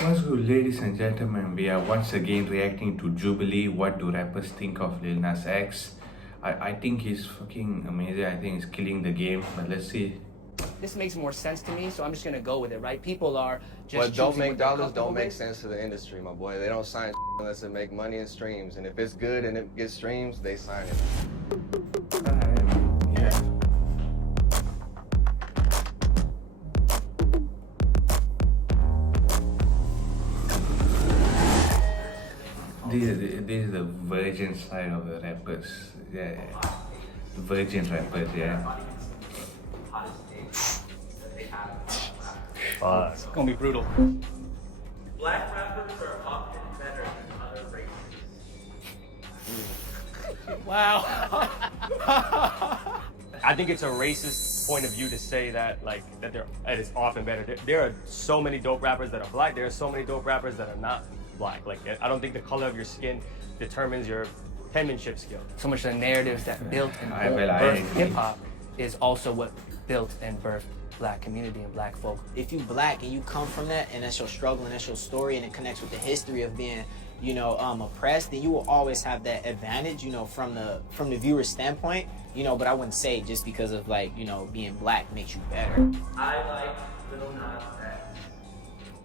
What's good, ladies and gentlemen? We are once again reacting to Jubilee. What do rappers think of Lil Nas X? I think he's fucking amazing. I think he's killing the game. But let's see. This makes more sense to me, so I'm just gonna go with it, right? People are just What don't choosing make what they're dollars comfortable don't make with. sense to the industry, my boy. They don't sign unless it make money and streams. And if it's good and it gets streams, they sign it. Yeah. This is the virgin side of the rappers. Yeah. The virgin rappers, yeah. It's gonna be brutal. Black rappers are often better than other races. Wow. I think it's a racist point of view to say that that it's often better. There are so many dope rappers that are black. There are so many dope rappers that are not black. Like I don't think the color of your skin determines your penmanship skill. So much of the narratives that built and I birthed agree. hip hop is also what built and birthed black community and black folk. If you black and you come from that and that's your struggle and that's your story and it connects with the history of being oppressed, then you will always have that advantage, from the viewer's standpoint, but I wouldn't say just because of being black makes you better. I like Lil Nas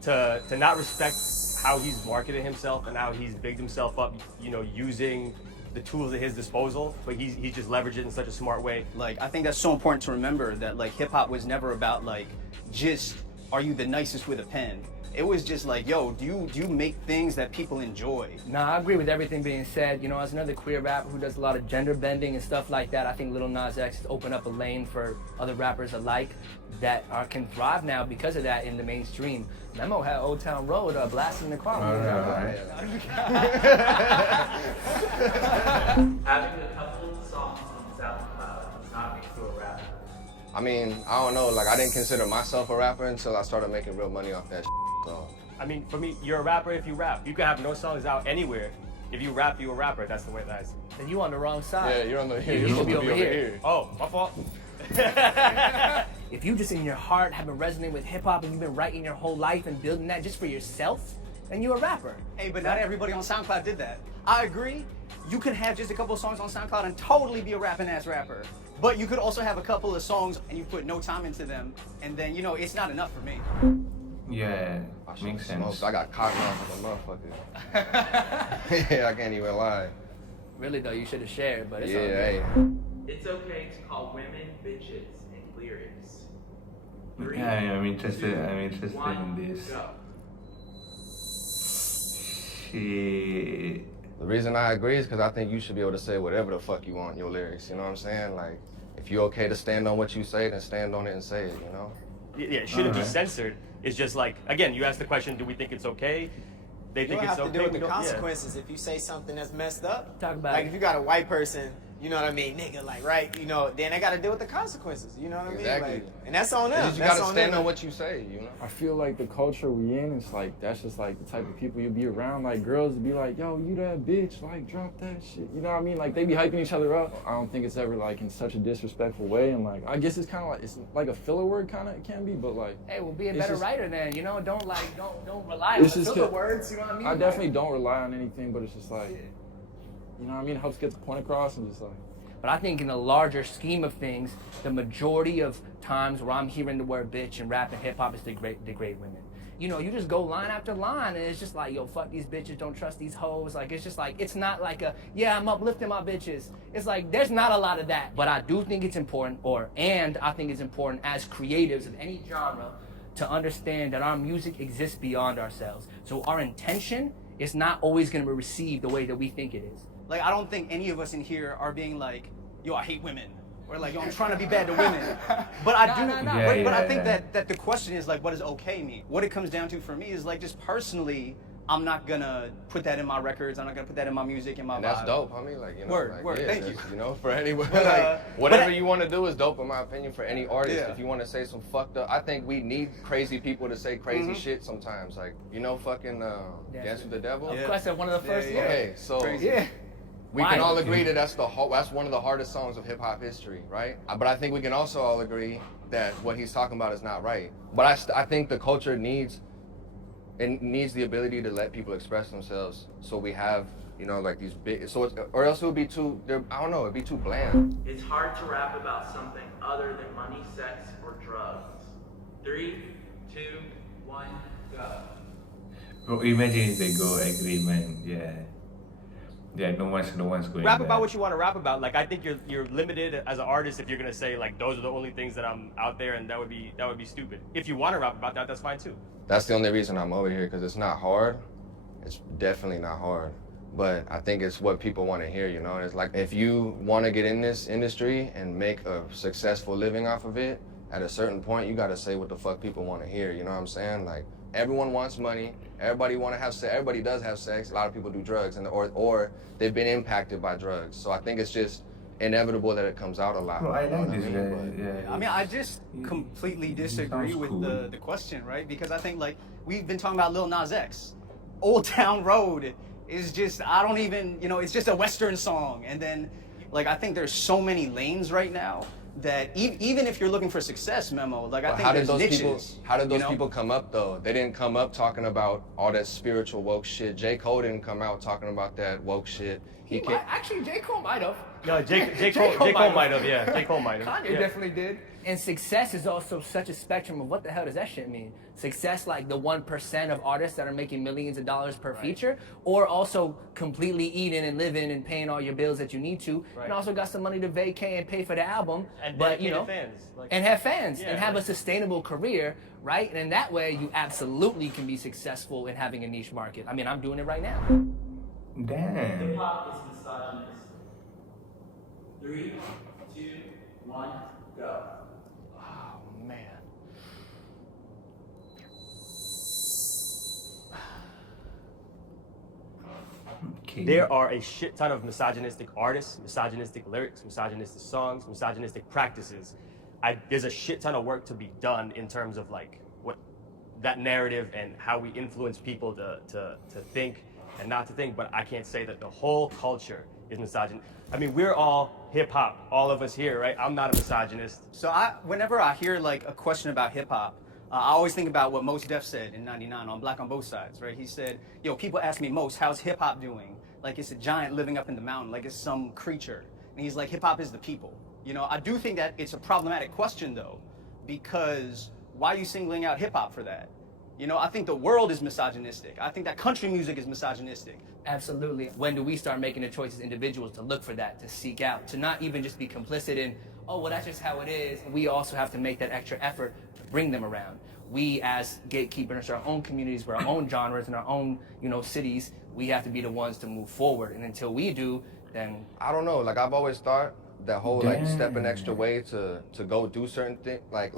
X. To not respect how he's marketed himself and how he's bigged himself up, using the tools at his disposal, but he's just leveraged it in such a smart way. Like, I think that's so important to remember that, like, hip-hop was never about, like, just, are you the nicest with a pen? It was just like, yo, do you make things that people enjoy? Nah, I agree with everything being said. As another queer rapper who does a lot of gender bending and stuff like that, I think Lil Nas X has opened up a lane for other rappers alike that can thrive now because of that in the mainstream. Memo had Old Town Road blasting the crowd. Having a couple of songs on SoundCloud does not make you a rapper. I mean, I don't know. Like, I didn't consider myself a rapper until I started making real money off that. So I mean, for me, you're a rapper if you rap. You can have no songs out anywhere. If you rap, you're a rapper. That's the way that I see it. Then you on the wrong side. yeah, you're on the You should be over here. Oh, my fault. If you just in your heart have been resonating with hip hop and you've been writing your whole life and building that just for yourself, then you're a rapper. Hey, but not everybody on SoundCloud did that. I agree. You can have just a couple of songs on SoundCloud and totally be a rapping ass rapper. But you could also have a couple of songs and you put no time into them, and then, it's not enough for me. Yeah, I makes smoked. sense. I got cotton off of a motherfucker. Yeah, I can't even lie. Really though, you should have shared, but it's Yeah, all good. hey. It's okay to call women bitches in lyrics. Three, Yeah, I'm interested. I'm interested one, in this. go. Shit. The reason I agree is because I think you should be able to say whatever the fuck you want in your lyrics. You know what I'm saying? Like, if you're okay to stand on what you say, then stand on it and say it. Yeah, it shouldn't be Alright. censored. It's just like, again, you asked the question, do we think it's okay? They You think don't it's have okay. to deal with we the don't- yeah. consequences if you say something that's messed up. Talk about like it. if you got a white person, you know what I mean, nigga, like right, then they gotta deal with the consequences. You know what I mean? Exactly. Like, and that's on them. You That's gotta on stand them. on what you say. I feel like the culture we in is like that's just like the type of people you be around. Like girls be like, yo, you that bitch, like drop that shit. You know what I mean? Like they be hyping each other up. I don't think it's ever like in such a disrespectful way. And like I guess it's kind of like it's like a filler word kind of it can be, but like Hey, well, be a It's better just- writer then. Don't rely on It's the just filler ca- words. You know what I mean? I definitely don't rely on anything, but it's just like you know what I mean? It helps get the point across and just like. But I think in the larger scheme of things, the majority of times where I'm hearing the word bitch and rap and hip hop is degrade women. You just go line after line and it's just like, yo, fuck these bitches, don't trust these hoes. Like, it's just like, it's not like yeah, I'm uplifting my bitches. It's like, there's not a lot of that. But I do think it's important, and I think it's important as creatives of any genre to understand that our music exists beyond ourselves. So our intention is not always going to be received the way that we think it is. Like, I don't think any of us in here are being like, yo, I hate women. Or like, yo, I'm trying to be bad to women. But I do, No. but I think that the question is like, what does okay mean? What it comes down to for me is like, just personally, I'm not gonna put that in my records. I'm not gonna put that in my music and my And that's vibe. dope, homie. Like, Word, like, word, yeah, thank you. that's, for anyone, But, like, whatever but- you want to do is dope, in my opinion, for any artist. Yeah. If you want to say some fucked up, I think we need crazy people to say crazy shit sometimes. Like, fucking Dance with the Devil. Of course, that's one of the first. Yeah. Okay, so Crazy. Yeah. we Why? can all agree that that's one of the hardest songs of hip hop history, right? But I think we can also all agree that what he's talking about is not right. But I think the culture needs it needs the ability to let people express themselves. So we have, you know, like these big. So it's, or else it would be too. I don't know. It'd be too bland. It's hard to rap about something other than money, sex, or drugs. 3, 2, 1, go. Bro, imagine if they go agreement, yeah. Yeah, no one's going Rap there. about what you want to rap about. Like I think you're limited as an artist if you're gonna say like those are the only things that I'm out there, and that would be stupid. If you want to rap about that, that's fine too. That's the only reason I'm over here, because it's not hard. It's definitely not hard. But I think it's what people want to hear, you know? It's like, if you want to get in this industry and make a successful living off of it, at a certain point, you got to say what the fuck people want to hear, you know what I'm saying? Like, everyone wants money. Everybody want to have sex. Everybody does have sex. A lot of people do drugs, and or they've been impacted by drugs. So I think it's just inevitable that it comes out a lot. Bro, I you know like what this mean? guy. Yeah, I mean, I just he- completely he disagree sounds with cool. the question, right? Because I think, like, we've been talking about Lil Nas X. Old Town Road is just, I don't even, you know, it's just a Western song. And then, like, I think there's so many lanes right now that even if you're looking for success, Memo, like, I But think how did there's those niches. people? How did you those know? people come up though? They didn't come up talking about all that spiritual woke shit. J. Cole didn't come out talking about that woke shit. He came- might, actually, J. Cole might have. No, J. Cole might have. Yeah, J. Cole might have. Kanye Yeah. definitely did. And success is also such a spectrum of what the hell does that shit mean? Success, like the 1% of artists that are making millions of dollars per feature, or also completely eating and living and paying all your bills that you need to, Right. and also got some money to vacay and pay for the album, And but you dedicated know, fans, like- and have fans Yeah, and have a right. sustainable career, right? And in that way, you absolutely can be successful in having a niche market. I mean, I'm doing it right now. Damn. Hip hop is misogynist. 3, 2, 1, go. Oh man. Okay. There are a shit ton of misogynistic artists, misogynistic lyrics, misogynistic songs, misogynistic practices. There's a shit ton of work to be done in terms of like what that narrative and how we influence people to think and not to think. But I can't say that the whole culture is misogynist. I mean, we're all hip hop, all of us here, right? I'm not a misogynist. So whenever I hear like a question about hip hop, I always think about what Mos Def said in '99 on Black on Both Sides, right? He said, "Yo, people ask me, Mos, how's hip hop doing? Like it's a giant living up in the mountain, like it's some creature." And he's like, "Hip hop is the people." You know, I do think that it's a problematic question though, because why are you singling out hip hop for that? You know, I think the world is misogynistic. I think that country music is misogynistic. Absolutely. When do we start making the choice as individuals to look for that, to seek out, to not even just be complicit in, oh, well, that's just how it is. We also have to make that extra effort to bring them around. We, as gatekeepers in our own communities, with our own genres, in our own, you know, cities, we have to be the ones to move forward. And until we do, then I don't know. Like, I've always thought that whole like step an Damn. extra way to go do certain things, like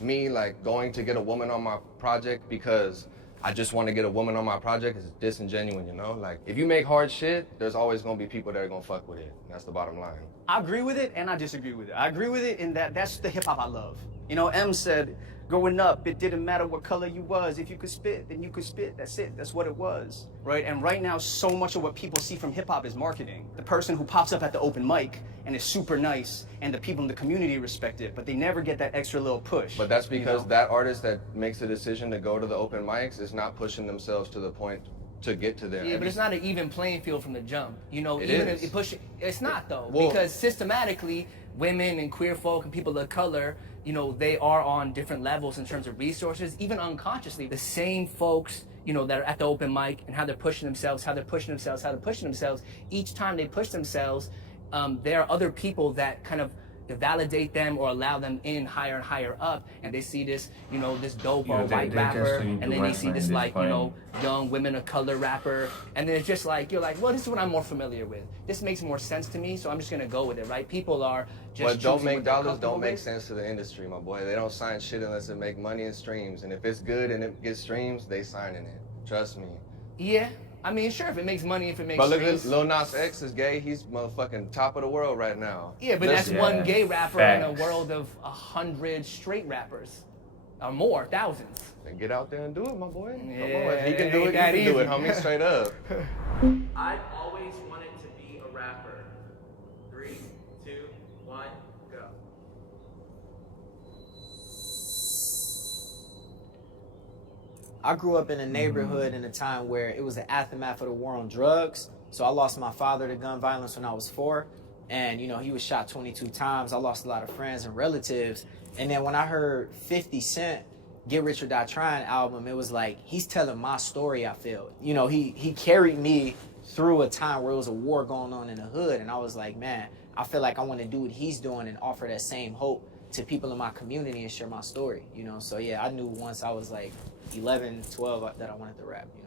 me like going to get a woman on my project because I just want to get a woman on my project is disingenuous, you know? Like, if you make hard shit, there's always gonna be people that are gonna fuck with it. That's the bottom line. I agree with it and I disagree with it. I agree with it in that that's the hip hop I love. You know, M said, growing up, it didn't matter what color you was. If you could spit, then you could spit. That's it. That's what it was. Right? And right now, so much of what people see from hip hop is marketing. The person who pops up at the open mic and is super nice and the people in the community respect it, but they never get that extra little push. But that's you because know? that artist that makes the decision to go to the open mics is not pushing themselves to the point to get to there. yeah, but it's not an even playing field from the jump. You know, It even is. if you push it, it's not though, Well- because systematically, women and queer folk and people of color, you know, they are on different levels in terms of resources, even unconsciously. The same folks, you know, that are at the open mic and how they're pushing themselves, each time they push themselves, there are other people that kind of validate them or allow them in higher and higher up, and they see this, you know, this dope Yeah, or they- white they just rapper, need to and then they work see on this this like, you point. know, young women of color rapper, and then it's just like, you're like, well, this is what I'm more familiar with. This makes more sense to me, so I'm just gonna go with it, right? People are just But don't choosing make what they're dollars, comfortable don't make with. sense to the industry, my boy. They don't sign shit unless it make money and streams. And if it's good and it gets streams, they signing it. Trust me. Yeah, I mean, sure, if it makes money, if it makes But look at streams. Lil Nas X is gay. He's motherfucking top of the world right now. Yeah, but Listen, that's one gay rapper in a Facts. world of 100 straight rappers. Or more, thousands. then get out there and do it, my boy. Come on. Yeah, If he can do ain't it, you that can do it, easy. homie. Straight up. I've always wanted to be a rapper. 3, 2, 1, go. I grew up in a neighborhood in a time where it was the aftermath of the war on drugs. So I lost my father to gun violence when I was 4. And, you know, he was shot 22 times. I lost a lot of friends and relatives. And then when I heard 50 Cent Get Rich or Die Trying album, it was like, he's telling my story, I feel. You know, he carried me through a time where it was a war going on in the hood. And I was like, man, I feel like I want to do what he's doing and offer that same hope to people in my community and share my story, you know? So yeah, I knew once I was like 11, 12 that I wanted to rap, you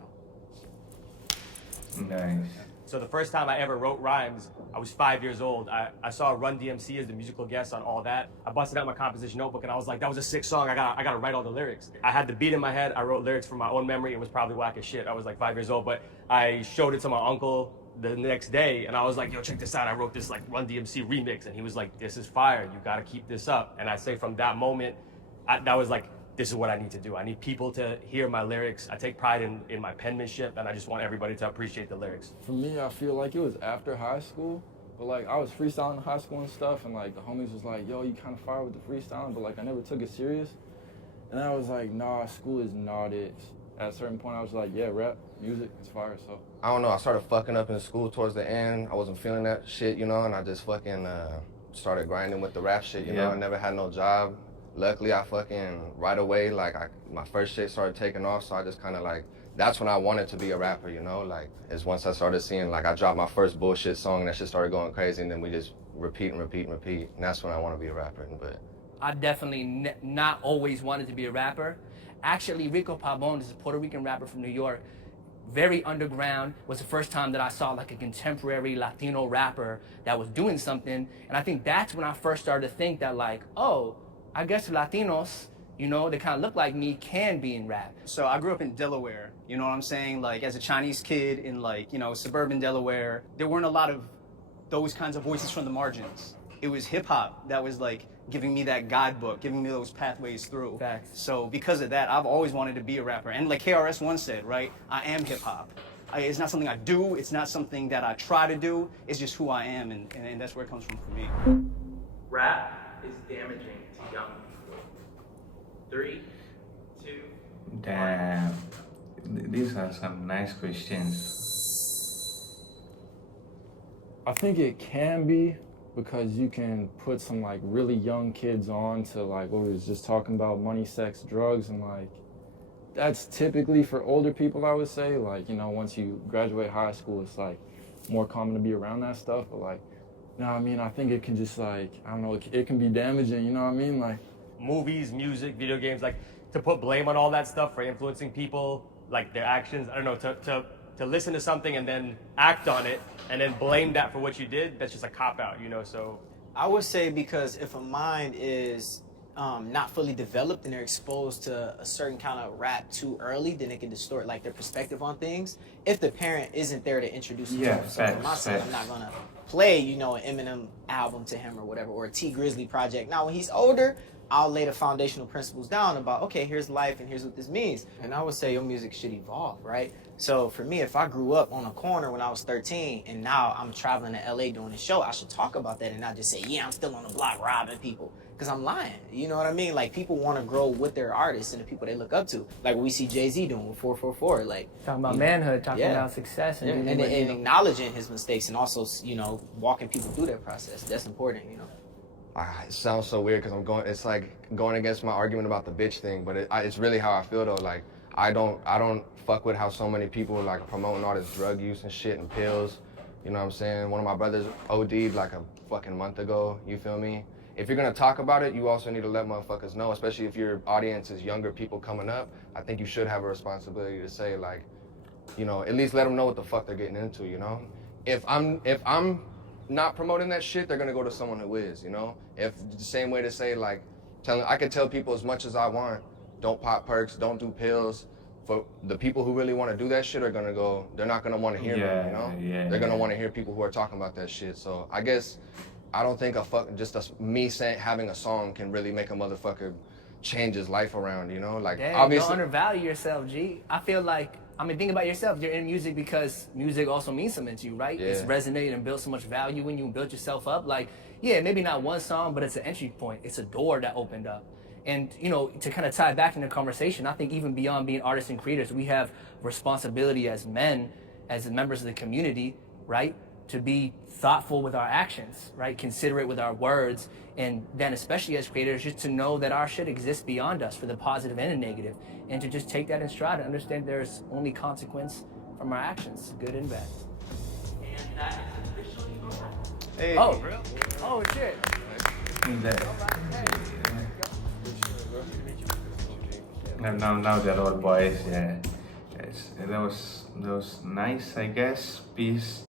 know? Nice. So the first time I ever wrote rhymes, I was 5 years old. I saw Run DMC as the musical guest on All That. I busted out my composition notebook and I was like, that was a sick song. I gotta write all the lyrics. I had the beat in my head. I wrote lyrics from my own memory. It was probably whack as shit. I was like 5 years old, but I showed it to my uncle the next day and I was like, yo, check this out. I wrote this like Run DMC remix. And he was like, this is fire. You gotta keep this up. And I say from that moment, that was like, this is what I need to do. I need people to hear my lyrics. I take pride in my penmanship and I just want everybody to appreciate the lyrics. For me, I feel like it was after high school, but like I was freestyling in high school and stuff, and like the homies was like, yo, you kind of fire with the freestyling, but like I never took it serious. And I was like, nah, school is not it. At a certain point, I was like, yeah, rap, music, it's fire, so. I don't know, I started fucking up in school towards the end. I wasn't feeling that shit, you know, and I just fucking started grinding with the rap shit, you know. I never had no job. Luckily, I fucking, right away, like, my first shit started taking off, so I just kind of like, that's when I wanted to be a rapper, you know? Like, is once I started seeing, like, I dropped my first bullshit song, and that shit started going crazy, and then we just repeat and repeat and repeat, and that's when I want to be a rapper, but. I definitely not always wanted to be a rapper. Actually, Rico Pabon is a Puerto Rican rapper from New York. Very underground. Was the first time that I saw like a contemporary Latino rapper that was doing something. And I think that's when I first started to think that like, oh, I guess Latinos, you know, they kind of look like me, can be in rap. So I grew up in Delaware, you know what I'm saying? Like as a Chinese kid in like, you know, suburban Delaware, there weren't a lot of those kinds of voices from the margins. It was hip hop that was like giving me that guidebook, giving me those pathways through. Facts. So because of that, I've always wanted to be a rapper. And like KRS One said, right? I am hip hop. It's not something I do. It's not something that I try to do. It's just who I am, and that's where it comes from for me. Rap is damaging to young people. 3, 2, Damn. These are some nice questions. I think it can be, because you can put some like really young kids on to like what we was just talking about, money, sex, drugs, and like that's typically for older people, I would say. Like, you know, once you graduate high school, it's like more common to be around that stuff. But like, you know what I mean? I think it can just like, I don't know, it can be damaging, you know what I mean? Like Movies, music, video games, like to put blame on all that stuff for influencing people, like their actions, I don't know, to listen to something and then act on it and then blame that for what you did, that's just a cop-out, you know, so. I would say because if a mind is not fully developed and they're exposed to a certain kind of rap too early, then it can distort like their perspective on things. If the parent isn't there to introduce them to it. So for my son, I'm not gonna play, you know, an Eminem album to him or whatever, or a T Grizzly project. Now when he's older, I'll lay the foundational principles down about, okay, here's life and here's what this means. And I would say your music should evolve, right? So for me, if I grew up on a corner when I was 13 and now I'm traveling to LA doing a show, I should talk about that and not just say, yeah, I'm still on the block robbing people. Because I'm lying. You know what I mean? Like, people want to grow with their artists and the people they look up to. Like what we see Jay-Z doing with 444. Like, Talking about manhood, talking about success. And, and acknowledging his mistakes and also, you know, walking people through that process. That's important, you know? It sounds so weird because it's like going against my argument about the bitch thing, but it's really how I feel though. Like, I don't fuck with how so many people like promoting all this drug use and shit and pills. You know what I'm saying? One of my brothers OD'd like a fucking month ago, you feel me? If you're gonna talk about it, you also need to let motherfuckers know, especially if your audience is younger people coming up. I think you should have a responsibility to say like, you know, at least let them know what the fuck they're getting into, you know? If I'm not promoting that shit, they're gonna go to someone who is, you know? If the same way to say like, I could tell people as much as I want, don't pop perks, don't do pills. For the people who really want to do that shit are gonna go, they're not gonna want to hear me, you know? They're gonna want to hear people who are talking about that shit. So I guess, I don't think me saying having a song can really make a motherfucker change his life around, you know? Like, Damn, obviously. don't undervalue yourself, G. I feel like, I mean, think about yourself. You're in music because music also means something to you, right? Yeah. It's resonated and built so much value when you built yourself up. Like, yeah, maybe not one song, but it's an entry point. It's a door that opened up. And, you know, to kind of tie back into the conversation, I think even beyond being artists and creators, we have responsibility as men, as members of the community, right? To be thoughtful with our actions, right? Considerate with our words. And then especially as creators, just to know that our shit exists beyond us for the positive and the negative. And to just take that in stride and understand there's only consequence from our actions, good and bad. And that is officially a wrap. Hey. Oh, oh shit. Now they're all boys. Yeah, yes. That was nice, I guess. Peace.